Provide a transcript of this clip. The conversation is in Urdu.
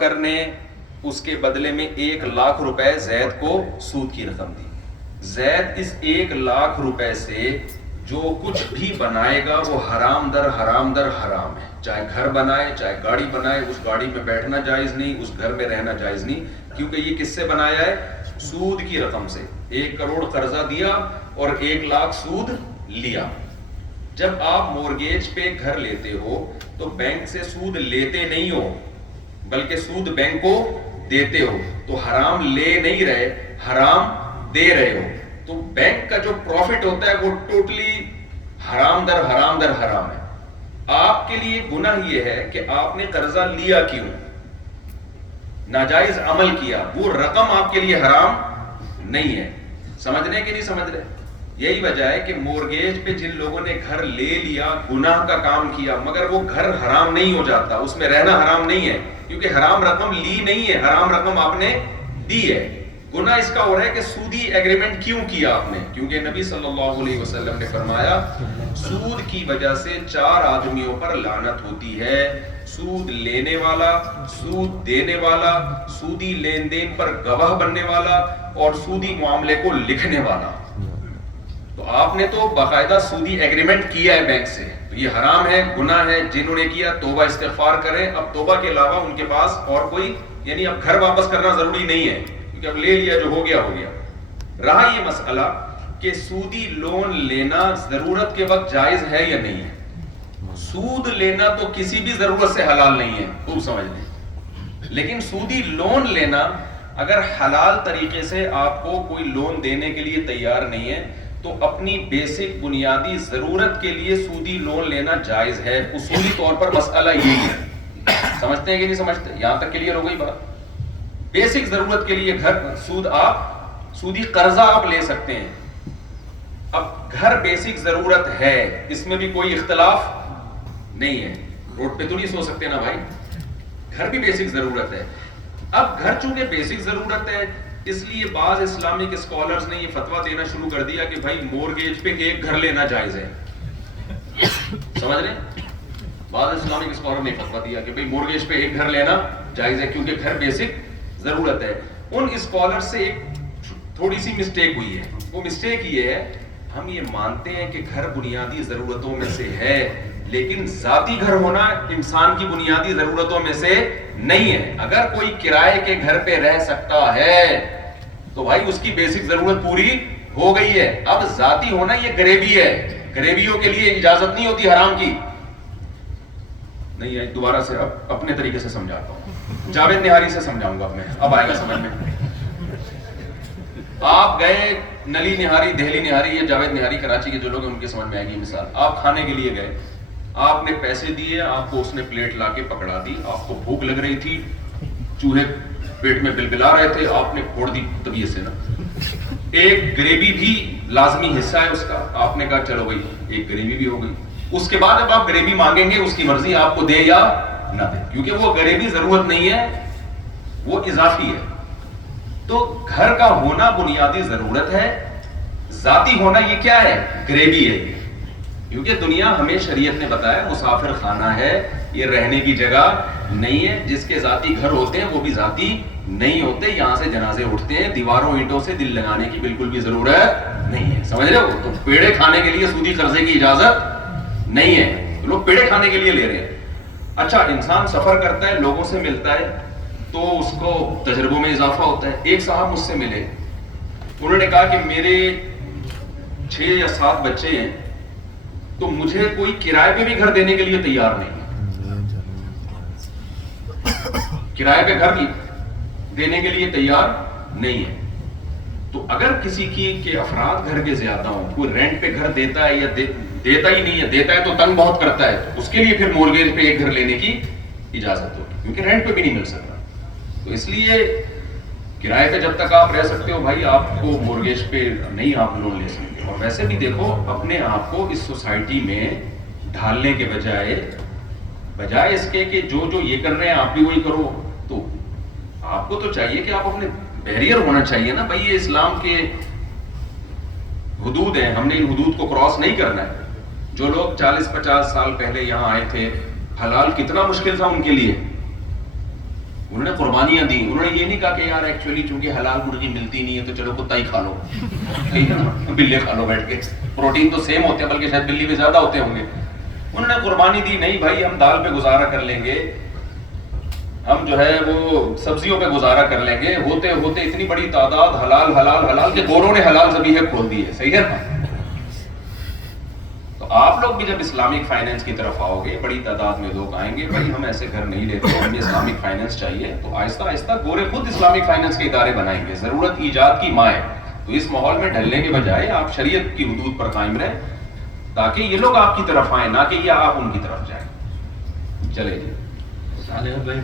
کرنے اس کے بدلے میں 1,00,000 روپے زید کو سود کی رقم دی. زید اس 1,00,000 روپے سے جو کچھ بھی بنائے گا وہ حرام در حرام در حرام ہے. چاہے گھر بنائے, چاہے گاڑی بنائے, اس گاڑی میں بیٹھنا جائز نہیں, اس گھر میں رہنا جائز نہیں, کیونکہ یہ کس سے بنایا ہے؟ سود کی رقم سے. 1 کروڑ قرضہ دیا اور 1,00,000 سود لیا. جب آپ مورگیج پہ گھر لیتے ہو تو بینک سے سود لیتے نہیں ہو بلکہ سود بینک کو دیتے ہو, تو حرام لے نہیں رہے, حرام دے رہے ہو. تو بینک کا جو پروفٹ ہوتا ہے وہ ٹوٹلی حرام در حرام در حرام ہے. آپ کے لیے گناہ یہ ہے کہ آپ نے قرضہ لیا کیوں, ناجائز عمل کیا, وہ رقم آپ کے لیے حرام نہیں ہے. سمجھ رہے کہ نہیں سمجھ رہے؟ یہی وجہ ہے کہ مورگیج پہ جن لوگوں نے گھر لے لیا, گناہ کا کام کیا, مگر وہ گھر حرام نہیں ہو جاتا, اس میں رہنا حرام نہیں ہے, کیونکہ حرام رقم لی نہیں ہے, حرام رقم آپ نے دی ہے. گناہ اس کا ہو رہا ہے کہ سودی ایگریمنٹ کیوں کیا آپ نے, کیونکہ نبی صلی اللہ علیہ وسلم نے فرمایا سود کی وجہ سے 4 آدمیوں پر لعنت ہوتی ہے: سود لینے والا, سود دینے والا, سودی لین دین پر گواہ بننے والا, اور سودی معاملے کو لکھنے والا. تو آپ نے تو باقاعدہ سودی ایگریمنٹ کیا ہے بینک سے, تو یہ حرام ہے, گناہ ہے. جنہوں نے کیا توبہ استغفار کریں. اب توبہ کے علاوہ ان کے پاس اور کوئی, یعنی اب گھر واپس کرنا ضروری نہیں ہے, کیونکہ اب لے لیا, جو ہو گیا ہو گیا. رہا یہ مسئلہ کہ سودی لون لینا ضرورت کے وقت جائز ہے یا نہیں ہے. سود لینا تو کسی بھی ضرورت سے حلال نہیں ہے, خوب سمجھ لیں. لیکن سودی لون لینا, اگر حلال طریقے سے آپ کو کوئی لون دینے کے لیے تیار نہیں ہے تو اپنی بیسک بنیادی ضرورت کے لیے سودی لون لینا جائز ہے. اصولی طور پر مسئلہ یہی ہے. سمجھتے ہیں کہ نہیں سمجھتے؟ یہاں تک کلیئر ہو گئی بات. بیسک ضرورت کے لیے گھر, سودی قرضہ آپ لے سکتے ہیں. اب گھر بیسک ضرورت ہے, اس میں بھی کوئی اختلاف نہیں ہے. روڈ پہ تو نہیں سو سکتے نا بھائی, گھر بھی بیسک ضرورت ہے. اب گھر چونکہ بیسک ضرورت ہے, اس لیے بعض اسلامک اسکالرز نے یہ فتویٰ دینا شروع کر دیا کہ بھائی مورگیج پہ 1 گھر لینا جائز ہے. سمجھ رہے ہیں؟ بعض اسلامک اسکالر نے فتویٰ دیا کہ بھائی مورگیج پہ 1 گھر لینا جائز ہے کیونکہ گھر بیسک ضرورت ہے. ان اسکالر سے ایک تھوڑی سی مسٹیک ہوئی ہے. وہ مسٹیک یہ ہے, ہم یہ مانتے ہیں کہ گھر بنیادی ضرورتوں میں سے ہے, لیکن ذاتی گھر ہونا انسان کی بنیادی ضرورتوں میں سے نہیں ہے. اگر کوئی کرائے کے گھر پہ رہ سکتا ہے تو بھائی اس کی بیسک ضرورت پوری ہو گئی ہے. اب ذاتی ہونا یہ غریبی ہے, غریبیوں کے لیے اجازت نہیں ہوتی حرام کی. نہیں, دوبارہ سے اب اپنے طریقے سے سمجھاتا ہوں, جاوید نہاری سے سمجھاؤں گا اب میں, اب آئے گا سمجھ میں. آپ گئے نلی نہاری, دہلی نہاری, یہ جاوید نہاری کراچی کے جو لوگ ہیں ان کے سمجھ میں آئے گی مثال. آپ کھانے کے لیے گئے, آپ نے پیسے دیے, آپ کو اس نے پلیٹ لا کے پکڑا دی, آپ کو بھوک لگ رہی تھی, چوہے پیٹ میں بلبلا رہے تھے, آپ نے پھوڑ دی طبیعت سے نا. ایک گریوی بھی لازمی حصہ ہے اس کا, آپ نے کہا چلو بھائی ایک گریوی بھی ہو گئی. اس کے بعد اب آپ گریوی مانگیں گے, اس کی مرضی آپ کو دے یا نہ دے, کیونکہ وہ گریوی ضرورت نہیں ہے, وہ اضافی ہے. تو گھر کا ہونا بنیادی ضرورت ہے, ذاتی ہونا یہ کیا ہے؟ گریوی ہے. کیونکہ دنیا ہمیں شریعت نے بتایا مسافر خانہ ہے, یہ رہنے کی جگہ نہیں ہے. جس کے ذاتی گھر ہوتے ہیں وہ بھی ذاتی نہیں ہوتے, یہاں سے جنازے اٹھتے ہیں, دیواروں اینٹوں سے دل لگانے کی بالکل بھی ضرورت نہیں ہے. سمجھ رہے ہو؟ تو پیڑے کھانے کے لیے سودی قرضے کی اجازت نہیں ہے, لوگ پیڑے کھانے کے لیے لے رہے ہیں. اچھا, انسان سفر کرتا ہے, لوگوں سے ملتا ہے تو اس کو تجربوں میں اضافہ ہوتا ہے. ایک صاحب مجھ سے ملے, انہوں نے کہا کہ میرے 6 یا 7 بچے ہیں, تو مجھے کوئی کرائے پہ بھی گھر دینے کے لیے تیار نہیں ہے, کرائے پہ گھر دینے کے لیے تیار نہیں ہے. تو اگر کسی کی کہ افراد گھر کے زیادہ ہوں, کوئی رینٹ پہ گھر دیتا ہے یا دیتا ہی نہیں ہے, دیتا ہے تو تنگ بہت کرتا ہے, تو اس کے لیے پھر مورگیج پہ 1 گھر لینے کی اجازت ہوگی, کیونکہ رینٹ پہ بھی نہیں مل سکتا. تو اس لیے کرائے پہ جب تک آپ رہ سکتے ہو بھائی, آپ کو مورگیج پہ نہیں آپ لون لے سکتے. اور ویسے بھی دیکھو, اپنے آپ کو اس سوسائٹی میں ڈھالنے کے بجائے اس کے کہ جو یہ کر رہے ہیں آپ بھی وہی کرو, تو آپ کو تو چاہیے کہ آپ اپنے بیریئر ہونا چاہیے نا بھائی, یہ اسلام کے حدود ہیں, ہم نے ان حدود کو کراس نہیں کرنا ہے. جو لوگ 40-50 سال پہلے یہاں آئے تھے, حلال کتنا مشکل تھا ان کے لیے, انہوں نے قربانیاں دی. انہوں نے یہ نہیں کہا کہ یار ایکچولی چونکہ حلال مرغی ملتی نہیں ہے تو چلو کتا ہی کھا لو, ٹھیک ہے نا, بلے کھا لو بیٹھ کے, پروٹین تو سیم ہوتے ہیں بلکہ شاید بلی میں زیادہ ہوتے ہوں گے. انہوں نے قربانی دی, نہیں بھائی ہم دال پہ گزارا کر لیں گے, ہم جو ہے وہ سبزیوں پہ گزارا کر لیں گے. ہوتے ہوتے اتنی بڑی تعداد حلال حلال حلال کہ گوروں نے حلال ذبیحے کھول دی ہے. صحیح ہے نا. تو آپ لوگ بھی جب اسلامک فائنینس کی طرف آؤ گے, بڑی تعداد میں لوگ آئیں گے, بھائی ہم ایسے گھر نہیں لیتے, ہمیں اسلامک فائنینس چاہیے, تو آہستہ آہستہ گورے خود اسلامک فائنینس کے ادارے بنائیں گے. ضرورت ایجاد کی ماں ہے. تو اس ماحول میں ڈھلنے کے بجائے آپ شریعت کی حدود پر قائم رہیں تاکہ یہ لوگ آپ کی طرف آئیں, نہ کہ یہ آپ ان کی طرف جائیں. چلے جی.